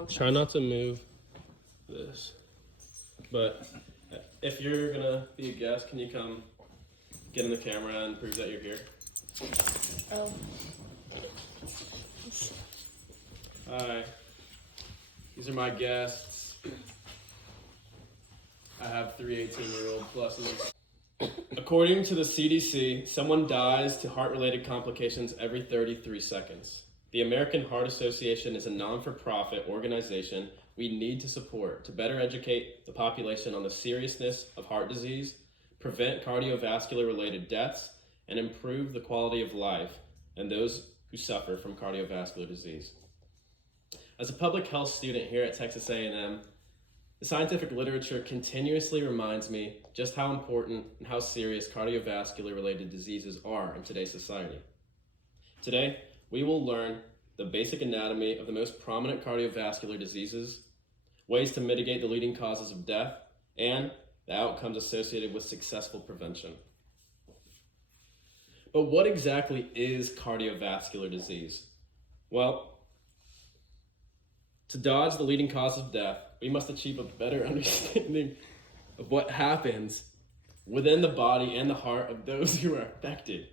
long time. Try not to move this. But if you're gonna be a guest, can you come get in the camera and prove that you're here? Oh. Hi. These are my guests. I have 3 18-year-old pluses. According to the CDC, someone dies to heart-related complications every 33 seconds. The American Heart Association is a non-for-profit organization we need to support to better educate the population on the seriousness of heart disease, prevent cardiovascular-related deaths, and improve the quality of life and those who suffer from cardiovascular disease. As a public health student here at Texas A&M, the scientific literature continuously reminds me just how important and how serious cardiovascular-related diseases are in today's society. Today, we will learn the basic anatomy of the most prominent cardiovascular diseases, ways to mitigate the leading causes of death, and the outcomes associated with successful prevention. But what exactly is cardiovascular disease? Well, to dodge the leading cause of death, we must achieve a better understanding of what happens within the body and the heart of those who are affected.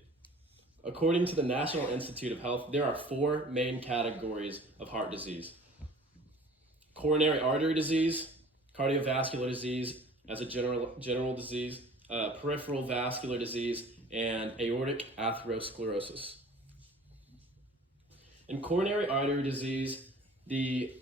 According to the National Institute of Health, there are 4 main categories of heart disease: coronary artery disease, cardiovascular disease as a general disease, peripheral vascular disease, and aortic atherosclerosis. In coronary artery disease, the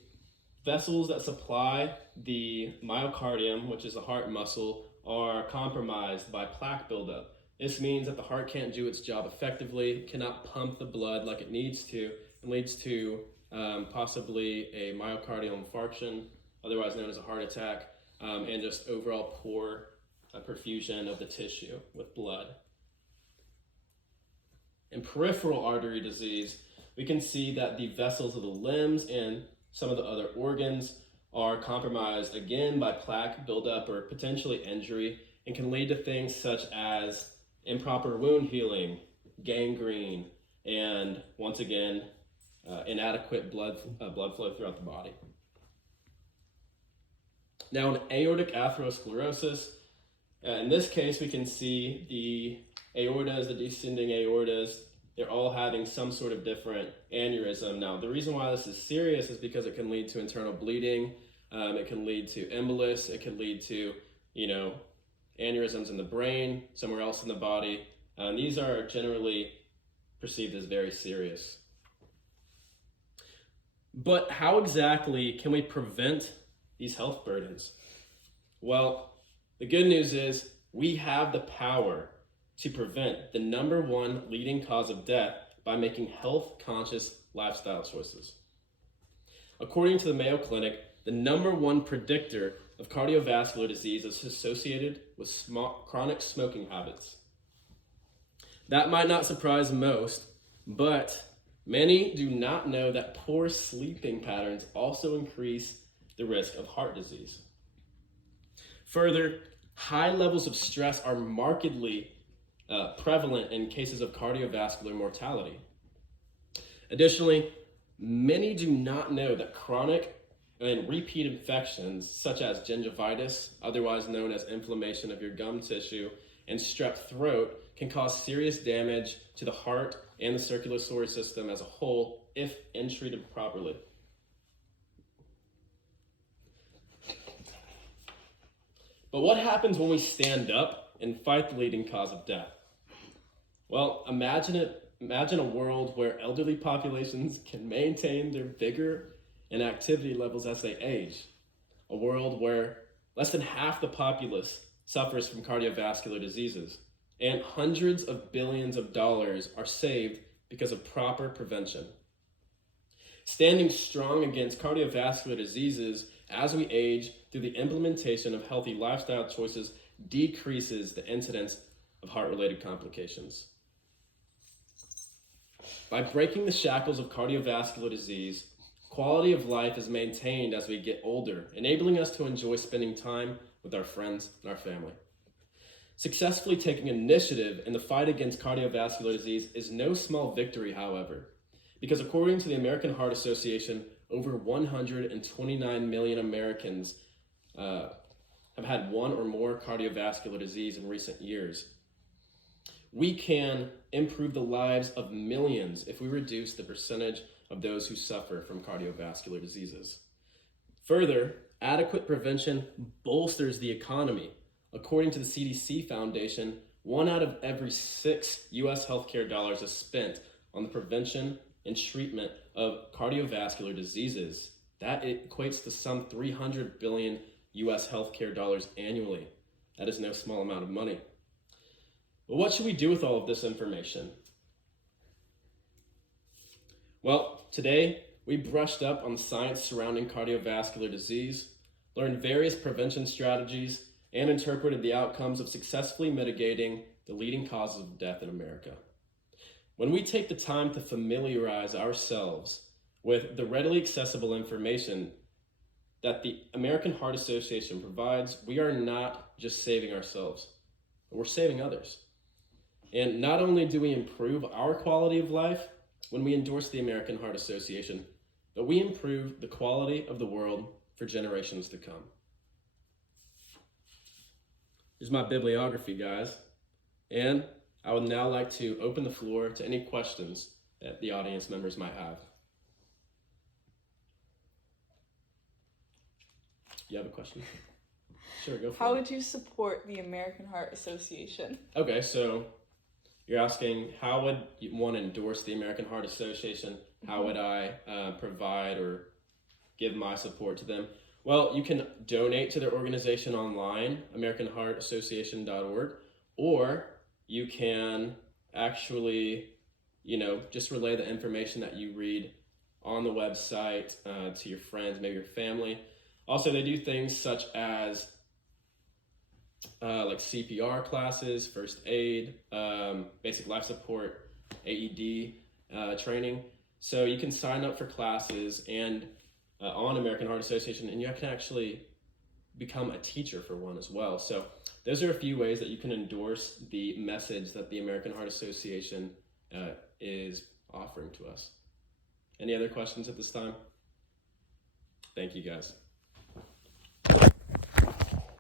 vessels that supply the myocardium, which is the heart muscle, are compromised by plaque buildup. This means that the heart can't do its job effectively, cannot pump the blood like it needs to, and leads to possibly a myocardial infarction, otherwise known as a heart attack, and just overall poor perfusion of the tissue with blood. In peripheral artery disease, we can see that the vessels of the limbs and some of the other organs are compromised again by plaque buildup or potentially injury, and can lead to things such as improper wound healing, gangrene, and once again, inadequate blood flow throughout the body. Now in aortic atherosclerosis, in this case we can see the aortas, the descending aortas, they're all having some sort of different aneurysm. Now, the reason why this is serious is because it can lead to internal bleeding, it can lead to embolus, it can lead to, aneurysms in the brain, somewhere else in the body. These are generally perceived as very serious. But how exactly can we prevent these health burdens? Well, the good news is we have the power to prevent the number 1 leading cause of death by making health-conscious lifestyle choices. According to the Mayo Clinic, the number 1 predictor of cardiovascular disease is associated with chronic smoking habits. That might not surprise most, but many do not know that poor sleeping patterns also increase the risk of heart disease. Further, high levels of stress are markedly prevalent in cases of cardiovascular mortality. Additionally, many do not know that chronic and repeat infections such as gingivitis, otherwise known as inflammation of your gum tissue, and strep throat can cause serious damage to the heart and the circulatory system as a whole if untreated properly. But what happens when we stand up and fight the leading cause of death? Well, imagine a world where elderly populations can maintain their vigor and activity levels as they age. A world where less than half the populace suffers from cardiovascular diseases, and hundreds of billions of dollars are saved because of proper prevention. Standing strong against cardiovascular diseases as we age through the implementation of healthy lifestyle choices decreases the incidence of heart-related complications. By breaking the shackles of cardiovascular disease, quality of life is maintained as we get older, enabling us to enjoy spending time with our friends and our family. Successfully taking initiative in the fight against cardiovascular disease is no small victory, however, because according to the American Heart Association, over 129 million Americans have had one or more cardiovascular disease in recent years. We can improve the lives of millions if we reduce the percentage of those who suffer from cardiovascular diseases. Further, adequate prevention bolsters the economy. According to the CDC Foundation, 1 out of every 6 US healthcare dollars is spent on the prevention and treatment of cardiovascular diseases. That equates to some 300 billion US healthcare dollars annually. That is no small amount of money. But what should we do with all of this information? Well, today we brushed up on the science surrounding cardiovascular disease, learned various prevention strategies, and interpreted the outcomes of successfully mitigating the leading causes of death in America. When we take the time to familiarize ourselves with the readily accessible information that the American Heart Association provides, we are not just saving ourselves, but we're saving others. And not only do we improve our quality of life when we endorse the American Heart Association, but we improve the quality of the world for generations to come. Here's my bibliography, guys. And I would now like to open the floor to any questions that the audience members might have. You have a question? Sure, go for it. How would you support the American Heart Association? Okay, so you're asking how would one endorse the American Heart Association? How would I provide or give my support to them? Well, you can donate to their organization online, AmericanHeartAssociation.org, or you can actually, just relay the information that you read on the website to your friends, maybe your family. Also, they do things such as like CPR classes, first aid, basic life support, AED training. So you can sign up for classes and on American Heart Association, and you can actually become a teacher for one as well. So those are a few ways that you can endorse the message that the American Heart Association is offering to us. Any other questions at this time? Thank you, guys.